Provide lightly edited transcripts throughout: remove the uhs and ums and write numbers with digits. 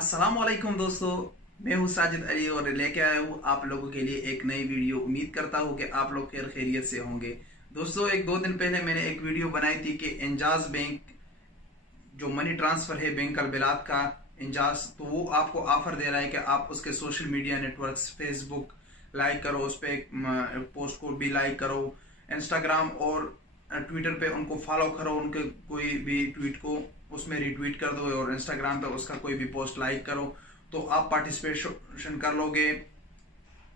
अस्सलामुअलैकुम दोस्तों, मैं हूँ साजिद अली और लेके आया हूँ आप लोगों के लिए एक नई वीडियो। उम्मीद करता हूँ कि आप लोग खैर खैरियत से होंगे। दोस्तों, एक दो दिन पहले मैंने एक वीडियो बनाई थी कि इंजाज बैंक जो मनी ट्रांसफर है बैंक अलबिलात का इंजाज, तो वो आपको ऑफर दे रहा है कि आप उसके social media networks Facebook like करो, उस पर पोस्ट को भी लाइक करो, इंस्टाग्राम और ट्विटर पे उनको फॉलो करो, उनके कोई भी ट्वीट को उसमें रिट्वीट कर दो और इंस्टाग्राम पे उसका कोई भी पोस्ट लाइक करो तो आप पार्टिसिपेशन कर लोगे।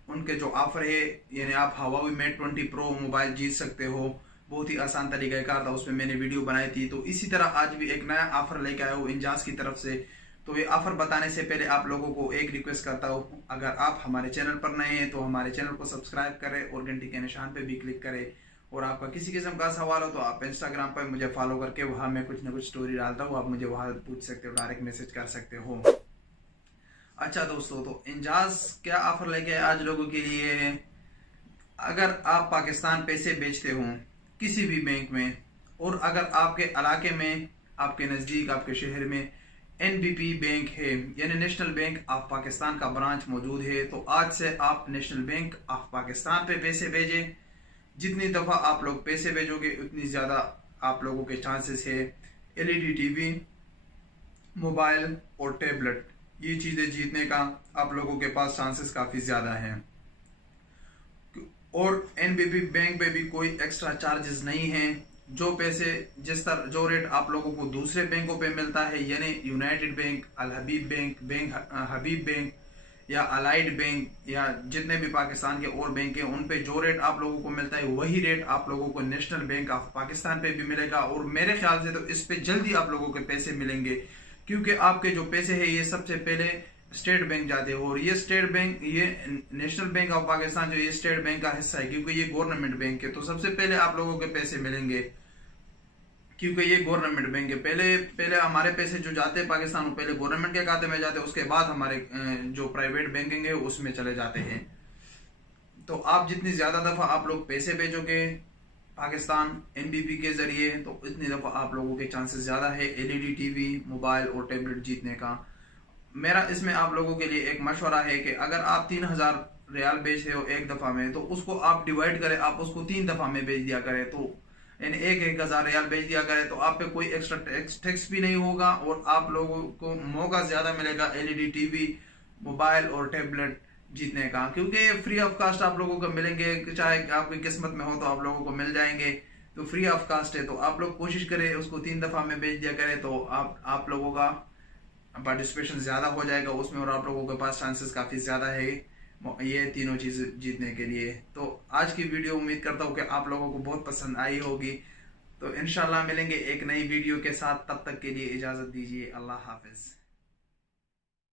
उनके जो ऑफर है यानी आप Huawei Mate 20 Pro मोबाइल जीत सकते हो। बहुत ही आसान तरीकाकार था, उसमें मैंने वीडियो बनाई थी। तो इसी तरह आज भी एक नया ऑफर लेके आया हूँ इंजाज की तरफ से। तो ये ऑफर बताने से पहले आप लोगों को एक रिक्वेस्ट करता हूँ, अगर आप हमारे चैनल पर नए हैं तो हमारे चैनल को सब्सक्राइब करें और घंटी के निशान पे भी क्लिक करें। और आपका किसी किस्म का सवाल हो तो आप इंस्टाग्राम पर मुझे फॉलो करके वहां मैं कुछ ना कुछ स्टोरी डालता हूँ, आप मुझे वहां पूछ सकते हो, डायरेक्ट मैसेज कर सकते हो। अच्छा दोस्तों, तो इंजाज क्या ऑफर लेके आए आज लोगों के लिए। अगर आप पाकिस्तान पैसे बेचते हो किसी भी बैंक में और अगर आपके इलाके में, आपके नजदीक, आपके शहर में NBP बैंक है यानी नेशनल बैंक ऑफ पाकिस्तान का ब्रांच मौजूद है, तो आज से आप नेशनल बैंक ऑफ पाकिस्तान पे पैसे भेजें। जितनी दफा आप लोग पैसे भेजोगे उतनी ज्यादा आप लोगों के चांसेस है LED टीवी, मोबाइल और टैबलेट, ये चीजें जीतने का आप लोगों के पास चांसेस काफी ज्यादा हैं। और NBP बैंक पे भी कोई एक्स्ट्रा चार्जेस नहीं है। जो पैसे जिस तरह जो रेट आप लोगों को दूसरे बैंकों पे मिलता है यानी यूनाइटेड बैंक, अल हबीब बैंक हबीब बैंक या अलाइड बैंक या जितने भी पाकिस्तान के और बैंक हैं, उन पे जो रेट आप लोगों को मिलता है वही रेट आप लोगों को नेशनल बैंक ऑफ पाकिस्तान पे भी मिलेगा। और मेरे ख्याल से तो इस पे जल्दी आप लोगों के पैसे मिलेंगे, क्योंकि आपके जो पैसे है ये सबसे पहले स्टेट बैंक जाते हो और ये स्टेट बैंक, ये नेशनल बैंक ऑफ पाकिस्तान जो ये स्टेट बैंक का हिस्सा है क्योंकि ये गवर्नमेंट बैंक है, तो सबसे पहले आप लोगों के पैसे मिलेंगे क्योंकि ये गवर्नमेंट बैंक है। पहले हमारे पैसे जो जाते हैं पाकिस्तान, वो पहले गवर्नमेंट के खाते में जाते हैं, उसके बाद हमारे जो प्राइवेट बैंकिंग है उसमें चले जाते हैं। तो आप जितनी ज्यादा दफा आप लोग पैसे भेजोगे पाकिस्तान NBP के जरिए तो इतनी दफा आप लोगों के चांसेस ज्यादा है LED टीवी, मोबाइल और टैबलेट जीतने का। मेरा इसमें आप लोगों के लिए एक मशवरा है कि अगर आप 3000 रियाल बेच रहे हो एक दफा में, तो उसको आप डिवाइड करें, आप उसको 3 दफा में बेच दिया करें, तो यानी 1000 रियाल बेच दिया करें, तो आप पे कोई एक्स्ट्रा टैक्स भी नहीं होगा और आप लोगों को मौका ज्यादा मिलेगा LED टीवी, मोबाइल और टैबलेट जीतने का, क्योंकि ये फ्री ऑफ कास्ट आप लोगों को मिलेंगे। चाहे आपकी किस्मत में हो तो आप लोगों को मिल जाएंगे, तो फ्री ऑफ कास्ट है। तो आप लोग कोशिश करें उसको 3 दफा में बेच दिया करें, तो आप लोगों का पार्टिसिपेशन ज्यादा हो जाएगा उसमें और आप लोगों के पास चांसेस काफी ज्यादा है ये तीनों चीज जीतने के लिए। तो आज की वीडियो उम्मीद करता हूँ कि आप लोगों को बहुत पसंद आई होगी। तो इंशाल्लाह मिलेंगे एक नई वीडियो के साथ, तब तक के लिए इजाजत दीजिए। अल्लाह हाफिज।